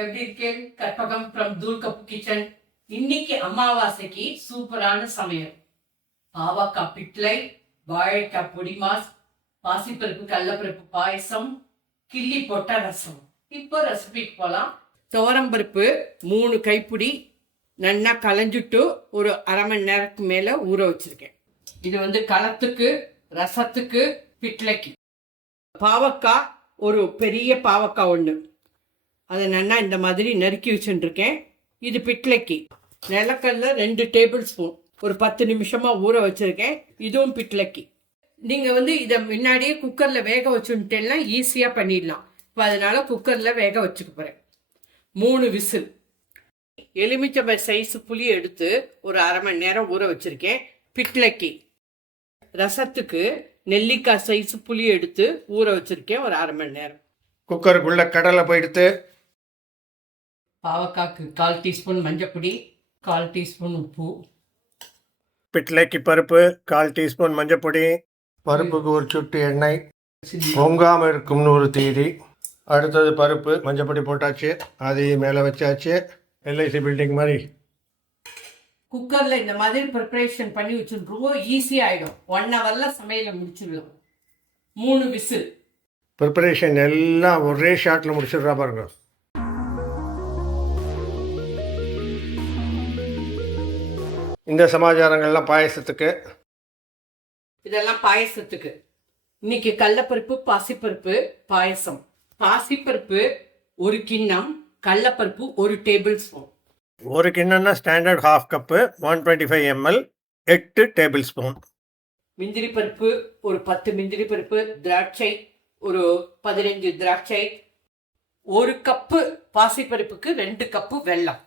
எப்படி இருக்கேன்? கற்பகம் ஃப்ரம் தூள் கப் கிச்சன். இன்னைக்கு அமாவாசைக்கு சூப்பரான சமையல். பாவக்காய் பிட்லை, வாழைக்காய் பொடி மாஸ், பாசிப்பருப்பு கடலப்பருப்பு பாயசம், கிள்ளி போட்ட ரசம். இப்போ ரெசிபிக்கு போகலாம். துவரம்பருப்பு 3 கைப்பிடி நல்லா களைஞ்சிட்டு ஒரு அரை மணி நேரத்துக்கு மேலே ஊற வச்சிருக்கேன். இது களத்துக்கு, ரசத்துக்கு, பிட்லைக்கு. பாவக்காய் ஒரு பெரிய பாவக்காய் ஒன்று, அதை நல்லா இந்த மாதிரி நறுக்கி வச்சுட்டுருக்கேன். இது பிட்லைக்கு. நிலக்கல்ல 2 டேபிள் ஸ்பூன் ஒரு 10 நிமிஷமாக ஊற வச்சுருக்கேன். இதுவும் பிட்லைக்கு. நீங்கள் இதை முன்னாடியே குக்கரில் வேக வச்சுட்டேன்னா ஈஸியாக பண்ணிடலாம். இப்போ அதனால் குக்கரில் வேக வச்சுக்க போகிறேன். 3 விசில். எலுமிச்சம்பழ சைஸ் புளி எடுத்து ஒரு அரை மணி நேரம் ஊற வச்சுருக்கேன். பிட்லைக்கு. ரசத்துக்கு நெல்லிக்காய் சைஸ் புளி எடுத்து ஊற வச்சுருக்கேன் ஒரு அரை மணி நேரம். குக்கருக்குள்ளே கடலை போயிடுத்து. பாவக்காய்க்கு 1/4 டீஸ்பூன் மஞ்சப்பொடி, 1/4 டீஸ்பூன் உப்பு. பிட்லைக்கு பருப்பு 1/4 டீஸ்பூன் மஞ்சப்பொடி. பருப்புக்கு ஒரு சுட்டு எண்ணெய். பொங்காமல் இருக்கும்னு ஒரு தீடி. அடுத்தது பருப்பு மஞ்சப்பொடி போட்டாச்சு, அதையும் மேலே வச்சாச்சு. எல்ஐசி பில்டிங் மாதிரி குக்கரில் இந்த மாதிரி ப்ரிப்பரேஷன் பண்ணி வச்சுருவோம். ஈஸியாகிடும். 1 ஹவரில் சமையலை முடிச்சிடலாம். 3 விசில். ப்ரிப்பரேஷன் எல்லாம் ஒரே ஷாட்டில் முடிச்சிடுறா பாருங்க. இந்த சமாச்சாரங்கள்லாம் பாயசத்துக்கு. இதெல்லாம் பாயசத்துக்கு. இன்னைக்கு கடலப்பருப்பு பாசிப்பருப்பு பாயசம். பாசிப்பருப்பு 1 கிண்ணம், கடலப்பருப்பு 1 டேபிள் ஸ்பூன். ஒரு கிண்ணம்னா standard 1/2 cup 125 ml 8 tablespoon. முந்திரி பருப்பு ஒரு 10 முந்திரி பருப்பு, திராட்சை ஒரு 15 திராட்சை, 1 கப்பு பாசிப்பருப்புக்கு 2 கப்பு வெல்லம்.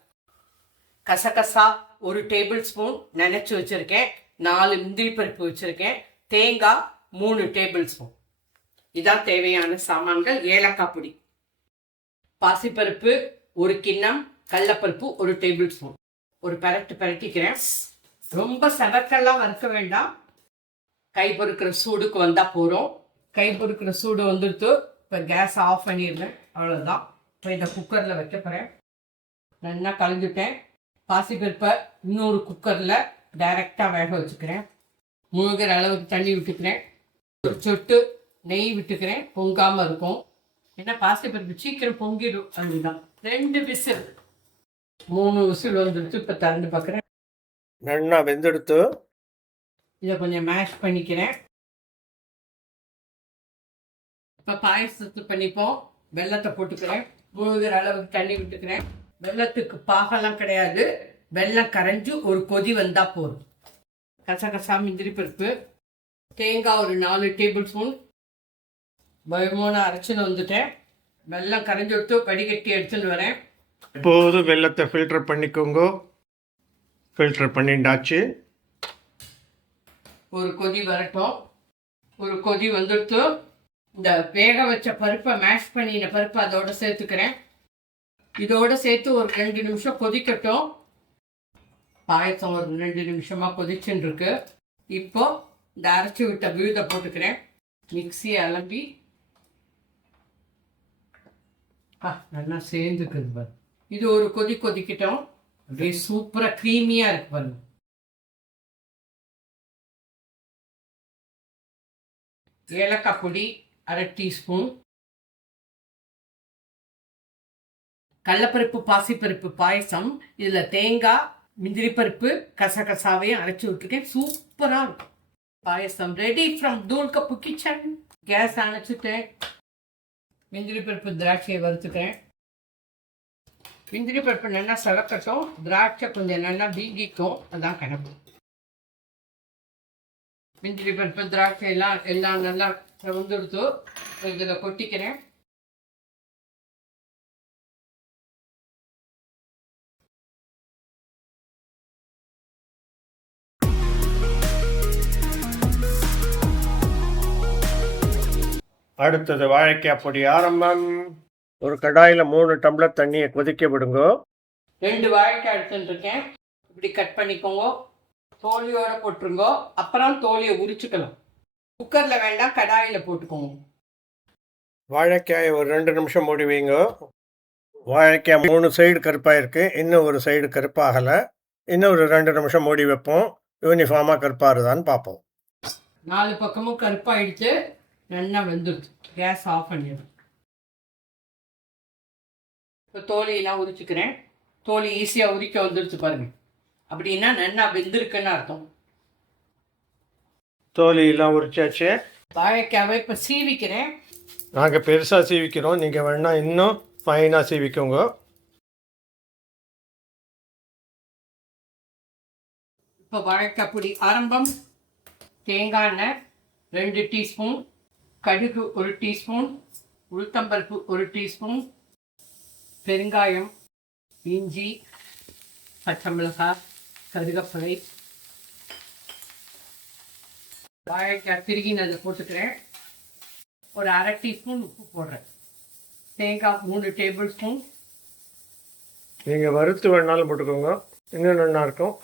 கசகசா 1 டேபிள் ஸ்பூன் நினைச்சு வச்சிருக்கேன். 4 முந்திரி பருப்பு வச்சிருக்கேன். தேங்காய் 3 டேபிள் ஸ்பூன். இதான் தேவையான சாமான்கள். ஏலக்காய் பொடி. பாசிப்பருப்பு 1 கிண்ணம், கடலப்பருப்பு 1 டேபிள் ஸ்பூன். ஒரு பரட்டிக்கிறேன். ரொம்ப செவக்கெல்லாம் வறுக்க வேண்டாம். கை பொறுக்கிற சூடுக்கு வந்தால் போகிறோம். கை பொறுக்கிற சூடு வந்துடுத்து. இப்போ கேஸ் ஆஃப் பண்ணிடுறேன். அவ்வளோதான். இப்போ இந்த குக்கரில் வைக்க போகிறேன். நல்லா கலந்துட்டேன். பாசிப்பருப்பை இன்னொரு குக்கரில் டைரெக்டாக வேக வச்சுக்கிறேன். முழுகிற அளவுக்கு தண்ணி விட்டுக்கிறேன். ஒரு சொட்டு நெய் விட்டுக்கிறேன். பொங்காமல் இருக்கும். ஏன்னா பாசிப்பருப்பு சீக்கிரம் பொங்கிடும். அதுதான். 2 விசில். 3 விசில் வந்துடுத்து. இப்போ திறந்து பார்க்குறேன். நல்லா வெந்தெடுத்து இதை கொஞ்சம் மேஷ் பண்ணிக்கிறேன். இப்போ பாயசத்து பண்ணிப்போம். வெல்லத்தை போட்டுக்கிறேன். முழுகிற அளவுக்கு தண்ணி விட்டுக்கிறேன். வெல்லத்துக்கு பாகெல்லாம் கிடையாது. வெல்லம் கரைஞ்சி ஒரு கொதி வந்தால் போதும். கசகசா முந்திரி பருப்பு, தேங்காய் ஒரு 4 டேபிள் ஸ்பூன் பயமோன அரைச்சின்னு வந்துட்டேன். வெல்லம் கரைஞ்சி எடுத்து வடிகட்டி எடுத்துன்னு வரேன். எப்போதும் வெல்லத்தை ஃபில்டர் பண்ணிக்கோங்க. ஃபில்டர் பண்ணிண்டாச்சு. ஒரு கொதி வரட்டும். ஒரு கொதி வந்துடுத்து. இந்த வேக வச்ச பருப்பை மேஷ் பண்ணின பருப்பை அதோட சேர்த்துக்கிறேன். இதோட சேர்த்து ஒரு 2 நிமிஷம் கொதிக்கட்டும். பாயசம் ஒரு 2 நிமிஷமாக கொதிச்சுன்னு இருக்கு. இப்போ இந்த அரைச்சி விட்ட விழுதை போட்டுக்கிறேன். மிக்சியை அலம்பி நல்லா சேர்ந்துக்குது பாரு. இது ஒரு கொதிக்கட்டும். அப்படியே சூப்பராக க்ரீமியாக இருக்கு பாருங்க. ஏலக்காய் பொடி 1/2 டீஸ்பூன். கடலப்பருப்பு பாசிப்பருப்பு பாயசம். இதில் தேங்காய் முந்திரி பருப்பு கசகசாவையும் அரைச்சி விட்டுருக்கேன். சூப்பராக இருக்கும். பாயசம் ரெடி ஃப்ரம் தூள் கப்பு கிச்சன். கேஸ் அணைச்சிட்டேன். முந்திரி பருப்பு திராட்சையை வறுத்துக்கிறேன். முந்திரி பருப்பு நல்லா சலக்கட்டும். திராட்சை கொஞ்சம் நல்லா வீங்கிக்கும். அதான் கணக்கு. முந்திரி பருப்பு திராட்சை எல்லாம் நல்லா வந்துடுத்து. இதில் கொட்டிக்கிறேன். அடுத்தது வாழைக்காய் பொடி ஆரம்பம். ஒரு கடாயில் 3 டம்ளர் தண்ணியை கொதிக்க விடுங்க. 2 வாழைக்காய் எடுத்துட்டுருக்கேன். இப்படி கட் பண்ணிக்கோங்க. தோலியோட போட்டுருங்க. அப்புறம் தோலியை உரிச்சுக்கலாம். குக்கரில் வேண்டாம், கடாயில் போட்டுக்கோங்க. வாழைக்காயை ஒரு 2 நிமிஷம் மூடி வைங்க. வாழைக்காய் 3 சைடு கருப்பாக இருக்குது, இன்னும் ஒரு சைடு கருப்பாகலை. இன்னும் ஒரு 2 நிமிஷம் மூடி வைப்போம், யூனிஃபார்மாக கருப்பாகுதான்னு பார்ப்போம். 4 பக்கமும் கருப்பாயிடுச்சு, நல்லா வெந்துடுச்சு. கேஸ் ஆஃப் பண்ணிடுறேன். இப்போ தோலியெல்லாம் உரிச்சுக்கிறேன். தோலி ஈஸியாக உரிக்க வந்துடுச்சு பாருங்கள். அப்படின்னா நல்லா வெந்திருக்குன்னு அர்த்தம். தோலியெல்லாம் உரிச்சாச்சு. வாழைக்காவை இப்போ சீவிக்கிறேன். நாங்கள் பெருசாக சீவிக்கிறோம், நீங்கள் வேணா இன்னும் ஃபைனாக சீவிக்கோங்க. இப்போ வாழைக்காய் பொடி ஆரம்பம். தேங்காய் எண்ணெய் 2 டீஸ்பூன், கடுகு 1 டீஸ்பூன், உளுத்தம்பருப்பு 1 டீஸ்பூன், பெருங்காயம், இஞ்சி, பச்சை மிளகாய், கருவேப்பிலை, வாழைக்காய் திருகினதை போட்டுக்கிறேன். ஒரு 1/2 டீஸ்பூன் உப்பு போடுறேன். தேங்காய் 3 டேபிள் ஸ்பூன். நீங்கள் வறுத்து வேணாலும் போட்டுக்கோங்க, இன்னும் நல்லா இருக்கும்.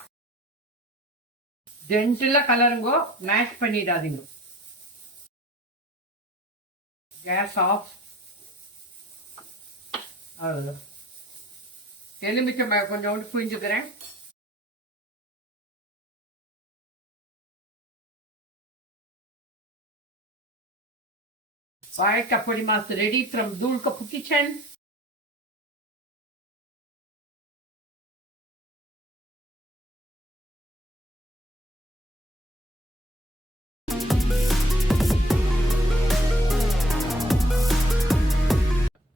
ஜென்டிலாக கலருங்கோ, மேஷ் பண்ணிடாதீங்க. Gas off. அவ்வளோதான். எலுமிச்சை கொஞ்சோண்டு புரிஞ்சுக்கிறேன். வாழைக்காய் பொடி மாஸ் ரெடி ஃப்ரம் தூள் கப்பு கிச்சன்.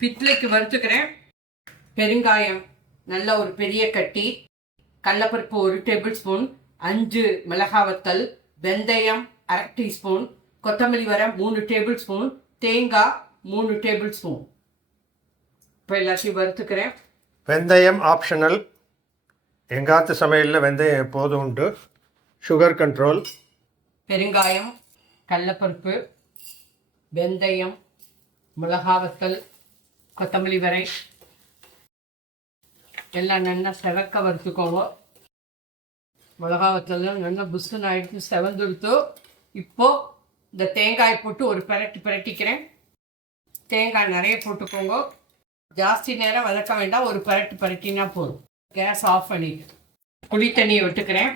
பித்தளைக்கு வறுத்துக்கிறேன். பெருங்காயம் நல்ல ஒரு பெரிய கட்டி, கடலப்பருப்பு 1 டேபிள் ஸ்பூன், 5 மிளகாய் வத்தல், வெந்தயம் 1/2 டீஸ்பூன், கொத்தமல்லி வர 3 டேபிள் ஸ்பூன், தேங்காய் 3 டேபிள் ஸ்பூன். இப்போ எல்லாத்தையும் வறுத்துக்கிறேன். வெந்தயம் ஆப்ஷனல், எங்காத்து சமையலில் வெந்தயம் எப்போதும் உண்டு. Sugar control. பெருங்காயம், கடலப்பருப்பு, வெந்தயம், மிளகாய் வத்தல், கொத்தமல்லி வரை எல்லாம் நல்லா செவக்க வறுத்துக்கோங்க. மிளகாய் வத்தல் நல்லா புஷ்ஷுன்னு ஆகிடுச்சு, செவந்துடுத்து. இப்போது இந்த தேங்காய் போட்டு ஒரு பிரட்டிக்கிறேன். தேங்காய் நிறைய போட்டுக்கோங்க, ஜாஸ்தி நேரம் வதக்க வேண்டாம், ஒரு பிரட்டினா போதும். கேஸ் ஆஃப் பண்ணிட்டு புளி தண்ணியை விட்டுக்கிறேன்.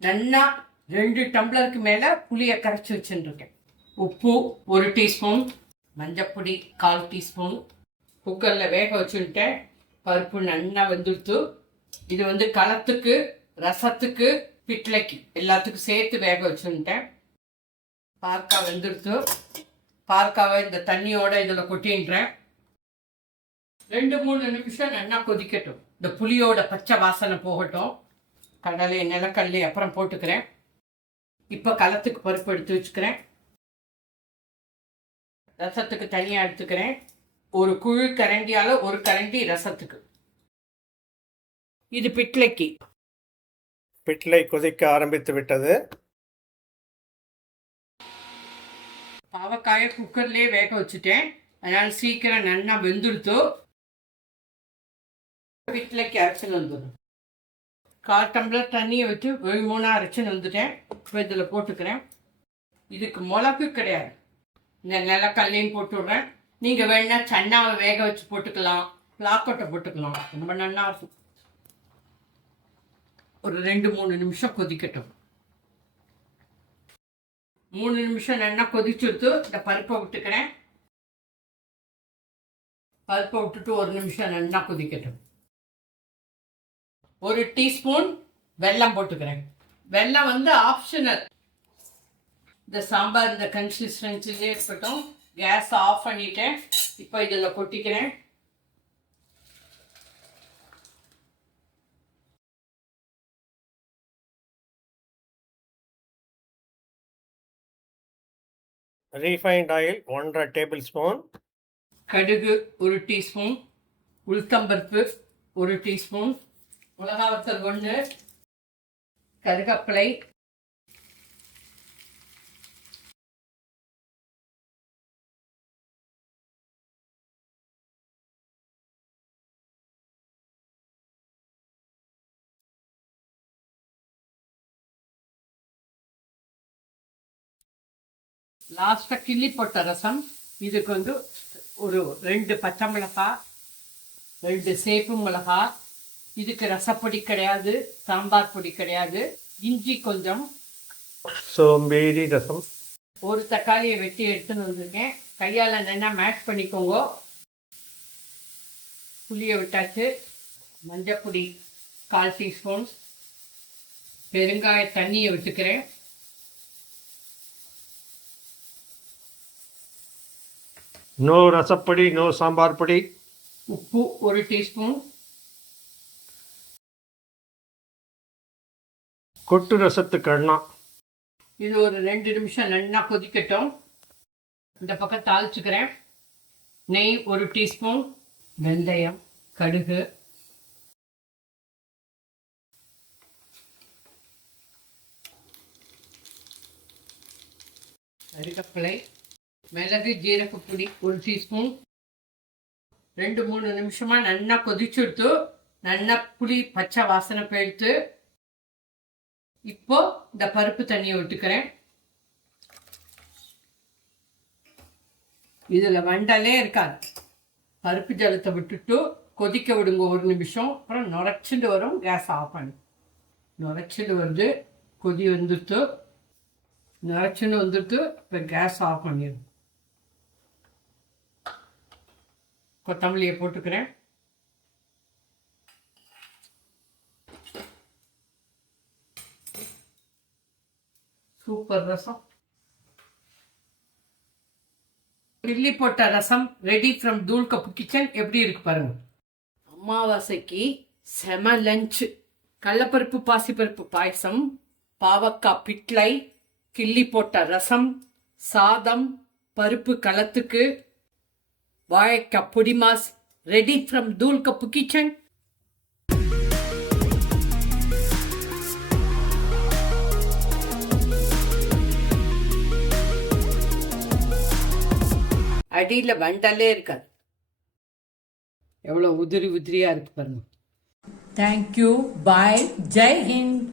நல்லா 2 டம்ளருக்கு மேலே புளியை கரைச்சி வச்சுருக்கேன். உப்பு 1 டீஸ்பூன், மஞ்சப்பொடி 1/4 டீஸ்பூன். குக்கரில் வேக வச்சுட்டேன். பருப்பு நல்லா வெந்துடுத்து. இது களத்துக்கு, ரசத்துக்கு, பிட்லைக்கு எல்லாத்துக்கும் சேர்த்து வேக வச்சுட்டேன். பார்க்காய் வெந்துடுத்து. பார்க்காவை இந்த தண்ணியோட இதில் கொட்டின்றேன். 2-3 நிமிஷம் நல்லா கொதிக்கட்டும். இந்த புளியோட பச்சை வாசனை போகட்டும். கடலை, நிலக்கடலை அப்புறம் போட்டுக்கிறேன். இப்போ களத்துக்கு பருப்பு எடுத்து வச்சுக்கிறேன். ரசத்துக்கு தனியாக எடுத்துக்கிறேன். ஒரு குழு கரண்டியால் 1 கரண்டி ரசத்துக்கு. இது பிட்லைக்கு. பிட்லை கொதிக்க ஆரம்பித்து விட்டது. பாவக்காயை குக்கர்லேயே வேக வச்சுட்டேன், அதனால் சீக்கிரம் நல்லா வெந்துடுத்து. பிட்லைக்கு அரைச்சின்னு வந்துடும். 1/4 டம்ளர் தண்ணியை வச்சு வேணுமோனா அரைச்சின்னு வந்துட்டேன். இப்போ இதில் போட்டுக்கிறேன். இதுக்கு மிளகு கிடையாது, இந்த நிலக்கல்லையும் போட்டுடுறேன். நீங்கள் வேணா சன்னாவை வேக வச்சு போட்டுக்கலாம், பிளாக்கொட்டை போட்டுக்கலாம், ரொம்ப நல்லா இருக்கும். ஒரு 2-3 நிமிஷம் கொதிக்கட்டும். 3 நிமிஷம் நல்லா கொதிச்சுடுத்து. இந்த பருப்பை விட்டுக்கிறேன். பருப்பை விட்டுட்டு 1 நிமிஷம் நல்லா கொதிக்கட்டும். 1 டீஸ்பூன் வெல்லம் போட்டுக்கிறேன். வெல்லம் ஆப்ஷனல். இந்த சாம்பார் இந்த கன்சிஸ்டன்சிலே இருக்கட்டும். கேஸ் ஆஃப் பண்ணிட்டேன். இப்போ இதில் கொட்டிக்கிறேன். Refined oil 1/2 tablespoon. கடுகு 1 டீஸ்பூன், உளுத்தம்பருப்பு 1 டீஸ்பூன், மிளகாய் வத்தல் 1, கருவேப்பிலை, லாஸ்ட்டாக கிள்ளி போட்ட ரசம். இதுக்கு ஒரு 2 பச்சை மிளகாய், 2 சேப்பு மிளகா. இதுக்கு ரசப்பொடி கிடையாது, சாம்பார் பொடி கிடையாது. இஞ்சி கொஞ்சம். சோம்பேறி ரசம். ஒரு தக்காளியை வெட்டி எடுத்துன்னு வந்திருக்கேன். கையால் நல்லா மேஷ் பண்ணிக்கோங்க. புளியை விட்டாச்சு. மஞ்சப்பொடி 1/4 டீஸ்பூன். பெருங்காய தண்ணியை விட்டுக்கிறேன். நோ ரசப்பொடி, நோ சாம்பார் பொடி. உப்பு 1 டீஸ்பூன். கொட்டு ரசத்துக்கு எண்ணெய். இது ஒரு 2 நிமிஷம் நல்லா கொதிக்கட்டும். இந்த பக்கம் தாளிச்சுக்கிறேன். நெய் 1 டீஸ்பூன். வெந்தயம், கடுகு, கருவேப்பிலை, மிளகு ஜீரகப்பொடி 1 டீஸ்பூன். 2-3 நிமிஷமாக நல்லா கொதிச்சுடுத்து. நல்லா புளி பச்சை வாசனை போயிடுத்து. இப்போ இந்த பருப்பு தண்ணியை விட்டுக்கிறேன். இதில் வண்டலே இருக்காது. பருப்பு ஜலத்தை விட்டுட்டு கொதிக்க விடுங்க 1 நிமிஷம். அப்புறம் நுரைச்சிட்டு வரும். கேஸ் ஆஃப் பண்ணு. நுரைச்சிட்டு வருது. கொதி வந்துட்டு நுரைச்சின்னு வந்துட்டு இப்போ கேஸ் ஆஃப் பண்ணிடும். கொத்தமல்லியை போட்டுக்கிறேன். சூப்பர் ரசம். கிள்ளி போட்ட ரசம் ரெடி ஃப்ரம் தூள் கப்பு கிச்சன். எப்படி இருக்கு பாருங்க. அமாவாசைக்கு செம லஞ்ச். கடலப்பருப்பு பாசிப்பருப்பு பாயசம், பாவக்காய் பிட்லை, கிள்ளி போட்ட ரசம், சாதம், பருப்பு களத்துக்கு, வாழைக்காய் பொடி மாஸ் ரெடி ஃப்ரம் தூள் கப்பு கிச்சன். அடியில் வண்டலே இருக்காது. எவ்வளோ உதிரி உதிரியாக இருக்கு பாருங்க. தேங்க்யூ. பாய். ஜெய் ஹிந்த்.